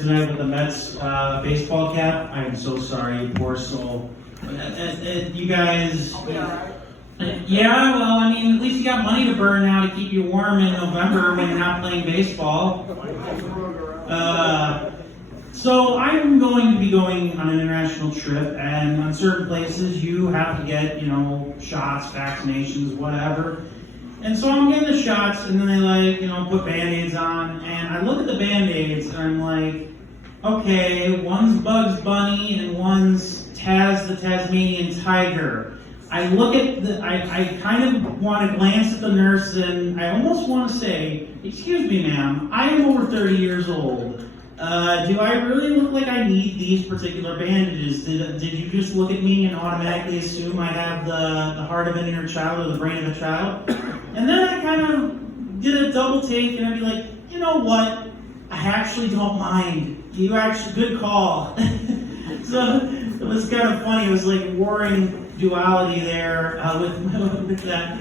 Tonight with the Mets baseball cap. I am so sorry, you poor soul. You guys. Yeah, well, I mean, at least you got money to burn now to keep you warm in November when you're not playing baseball. So I'm going to be going on an international trip, and on certain places you have to get, shots, vaccinations, whatever. And so I'm getting the shots, and then they put Band-Aids on, and I look at the Band-Aids, and I'm like, okay, one's Bugs Bunny, and one's Taz the Tasmanian Tiger. I look at I kind of want to glance at the nurse, and I almost want to say, excuse me, ma'am, I am over 30 years old. Do I really look like I need these particular bandages? Did you just look at me and automatically assume I have the heart of an inner child or the brain of a child? And then I kind of did a double take, and I'd be like, you know what? I actually don't mind. Good call. So it was kind of funny. It was like warring duality there with that.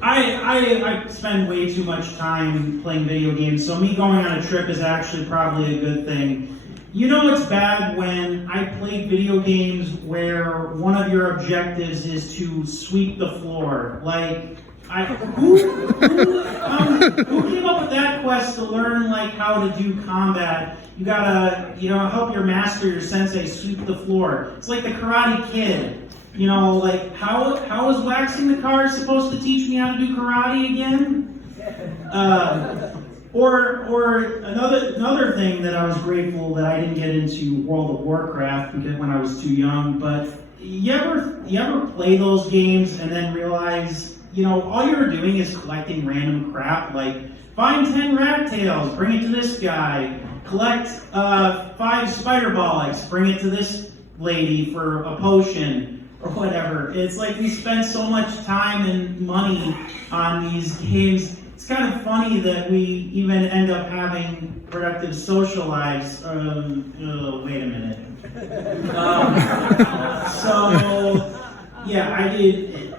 I spend way too much time playing video games, so me going on a trip is actually probably a good thing. It's bad when I play video games where one of your objectives is to sweep the floor. Who came up with that quest to learn how to do combat? You gotta, help your master, your sensei, sweep the floor. It's like the Karate Kid. How is waxing the car supposed to teach me how to do karate again? Or another thing that I was grateful that I didn't get into World of Warcraft because when I was too young. But you ever play those games and then realize all you're doing is collecting random crap, like find 10 rat tails, bring it to this guy, collect 5 spider bollocs, bring it to this lady for a potion. Or whatever. It's like we spend so much time and money on these games. It's kind of funny that we even end up having productive social lives. Wait a minute. I did.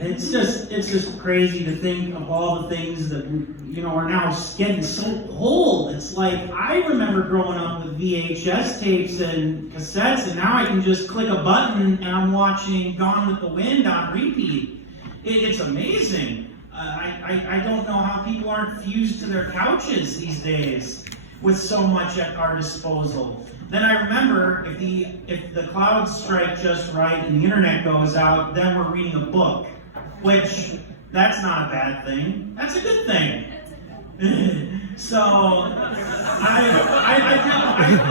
It's just crazy to think of all the things that are now getting so old. It's like I remember growing up with VHS tapes and cassettes, and now I can just click a button and I'm watching Gone with the Wind on repeat. It's amazing. I don't know how people aren't fused to their couches these days with so much at our disposal. Then I remember if the clouds strike just right and the internet goes out, then we're reading a book, which that's not a bad thing. That's a good thing. So, in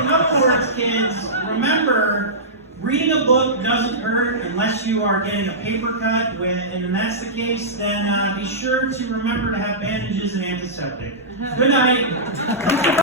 other words, kids, remember, reading a book doesn't hurt unless you are getting a paper cut. And that's the case, then be sure to remember to have bandages and antiseptic. Good night.